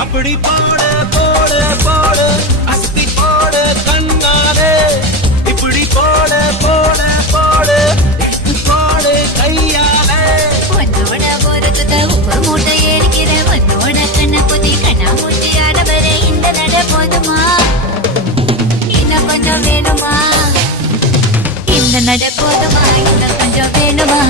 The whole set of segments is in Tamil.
அப்படி போடு போடு போடு அஸ்தி போடு கண்ணாலே இப்படி போடு போடு போடு போடு கையாலே உன்னோட போறதுக்கு உப்பு மூட்டை ஏறிக்கிற உன்னோட கண்ண குதி கண்ணா மூட்டி ஆடவர இந்த நட போதுமா இன்னும் கொஞ்சம் வேணுமா இந்த நட போதுமா இன்னும் கொஞ்சம் வேணுமா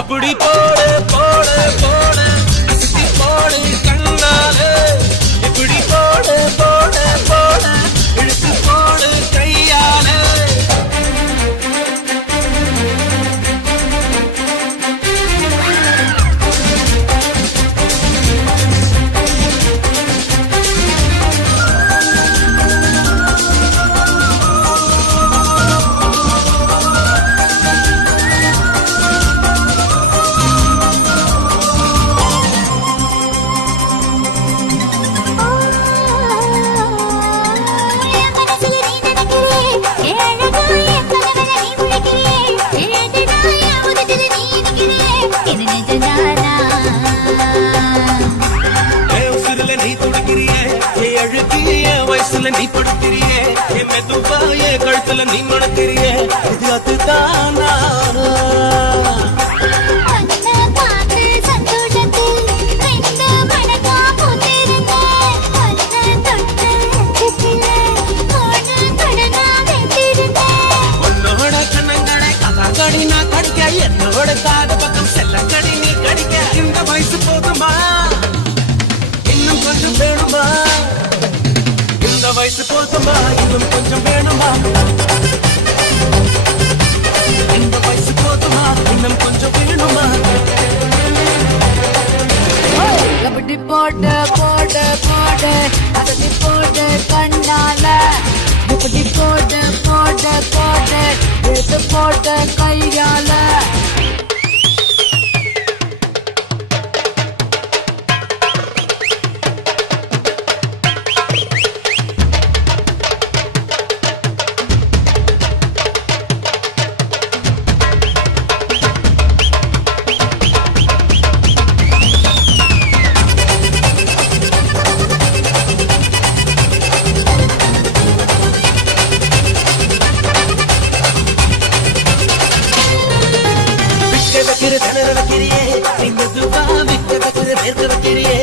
அப்படி போடு போடு போடு அஸ்தி போடு கண்ணாலே இப்படி போடு போடு போடு இழுத்து போடு கையாலே வயசுல நீ படுத்திரியே என் மெதுவாய கழுத்துல நீ மணத்திரியே இது அதுதானா உன்னோட கண்ணங்களை கலாங்கடி நான் கடிக்க என்னோட காது பக்கம் செல்ல கடி நீ கடிக்க இந்த வயசு போதுமா இன்னும் கொஞ்சம் வேணுமா இந்த வயசு போதுமா இன்னும் கொஞ்சம் வேணுமா இந்த வயசு போதுமா இன்னும் கொஞ்சம் வேணுமா அப்படி போட்டு போட்டு போட்டு அப்படி போட்டு கண்ணால இப்படி போட்டு போட்டு போட்டு எடுத்து போட்டு கையால வைக்கிறியே நீ மெதுவா விக்க வைக்கிற வேர்க்க வைக்கிறியே